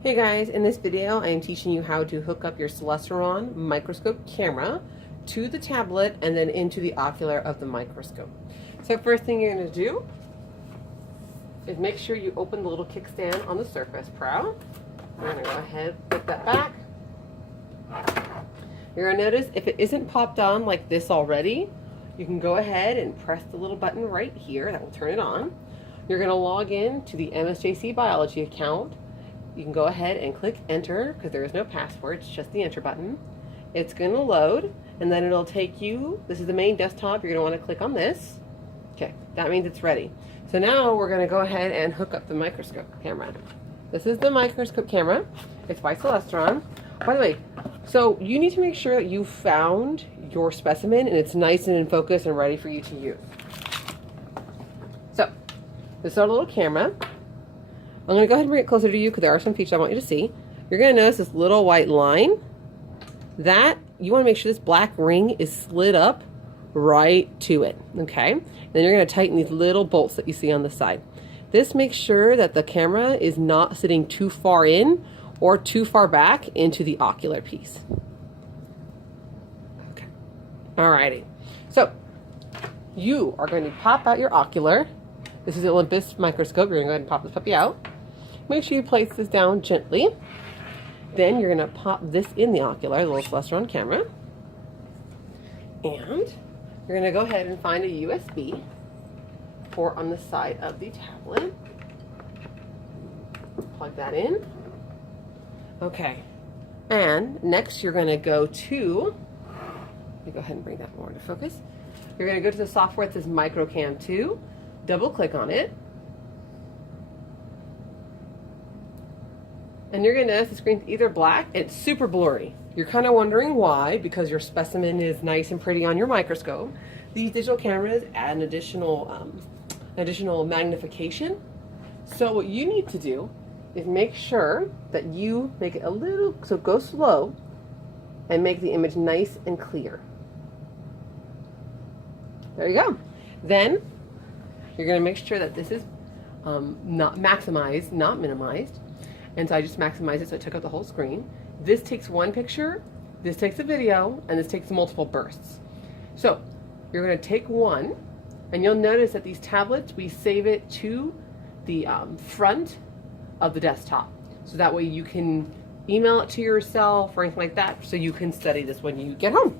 Hey guys, in this video I am teaching you how to hook up your Celestron microscope camera to the tablet and then into the ocular of the microscope. So first thing you're going to do is make sure you open the little kickstand on the Surface Pro. We're going to go ahead and put that back. You're going to notice if it isn't popped on like this already, you can go ahead and press the little button right here that will turn it on. You're going to log in to the MSJC Biology account. You can go ahead and click enter because there is no password, it's just the enter button. It's going to load and then it'll take you, this is the main desktop, you're going to want to click on this. Okay, that means it's ready. So now we're going to go ahead and hook up the microscope camera. This is the microscope camera. It's by Celestron. By the way, so you need to make sure that you found your specimen and it's nice and in focus and ready for you to use. So, this is our little camera. I'm going to go ahead and bring it closer to you because there are some features I want you to see. You're going to notice this little white line. That, you want to make sure this black ring is slid up right to it, okay? Then you're going to tighten these little bolts that you see on the side. This makes sure that the camera is not sitting too far in or too far back into the ocular piece. Okay. Alrighty. So, you are going to pop out your ocular. This is the Olympus microscope. You're going to go ahead and pop this puppy out. Make sure you place this down gently. Then you're going to pop this in the ocular, the little Celestron camera. And you're going to go ahead and find a USB port on the side of the tablet. Plug that in. Okay. And next you're going to go to, let me go ahead and bring that more into focus. You're going to go to the software that says Microcam 2. Double click on it. And you're going to notice the screen's either black, it's super blurry. You're kind of wondering why, because your specimen is nice and pretty on your microscope. These digital cameras add an additional magnification. So what you need to do is make sure that you make it a little, so go slow and make the image nice and clear. There you go. Then you're going to make sure that this is not maximized, not minimized. And so I just maximized it so it took up the whole screen. This takes one picture, this takes a video, and this takes multiple bursts. So you're going to take one, and you'll notice that these tablets, we save it to the front of the desktop. So that way you can email it to yourself or anything like that so you can study this when you get home.